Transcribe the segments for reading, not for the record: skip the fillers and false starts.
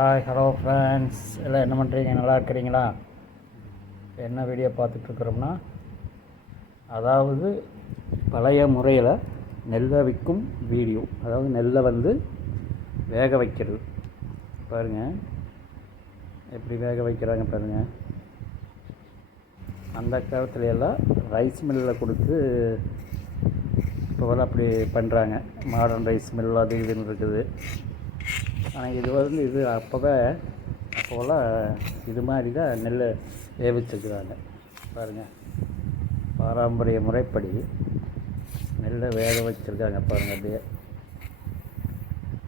Hi hello friends, எல்லாம் என்ன பண்ணுறீங்க? நல்லா இருக்கிறீங்களா? என்ன வீடியோ பார்த்துட்ருக்குறோம்னா, அதாவது பழைய முறையில் நெல்லை விற்கும் வீடியோ. அதாவது நெல்லை வேக வைக்கிறது பாருங்கள், எப்படி வேக வைக்கிறாங்க பாருங்கள். அந்த காலத்துல எல்லாம் ரைஸ் மில்லில் கொடுத்து இப்போவெல்லாம் அப்படி பண்ணுறாங்க. மாடர்ன் ரைஸ் மில் அது இதுன்னு இருக்குது. ஆனால் இது அப்போவெல்லாம் இது மாதிரி தான் நெல்லை வேவிச்சுக்கிறாங்க பாருங்கள். பாரம்பரிய முறைப்படி நெல்லை வேக வச்சுருக்காங்க பாருங்கள். அப்படியே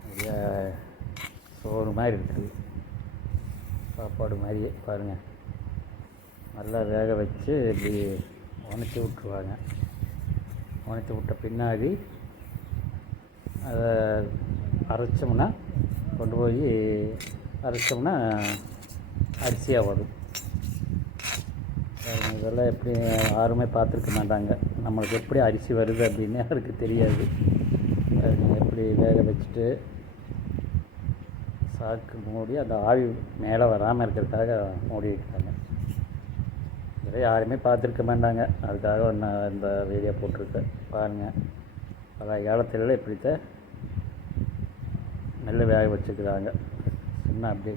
அப்படியே சோறு மாதிரி இருக்குது, சாப்பாடு மாதிரியே பாருங்கள். நல்லா வேக வச்சு இப்படி உணச்சி விட்ருவாங்க. உணச்சி விட்ட பின்னாடி அதை அரைச்சோம்னா, கொண்டு போய் அரைச்சோம்னா அரிசியாக வரும். இதெல்லாம் எப்படி யாருமே பார்த்துருக்க மாட்டாங்க. நம்மளுக்கு எப்படி அரிசி வருது அப்படின்னு யாருக்கு தெரியாது. எப்படி வேக வச்சுட்டு சாக்கு மூடி அந்த ஆவி மேலே வராமல் இருக்கிறதுக்காக மூடி வைக்கிறாங்க. இதை யாருமே பார்த்துருக்க மாட்டாங்க. அதுக்காக நான் இந்த வீடியோ போட்டிருக்கேன் பாருங்கள். பழைய காலத்தில் இப்படித்தான் நெல் வேக வச்சுக்கிறாங்க. சின்ன அப்படி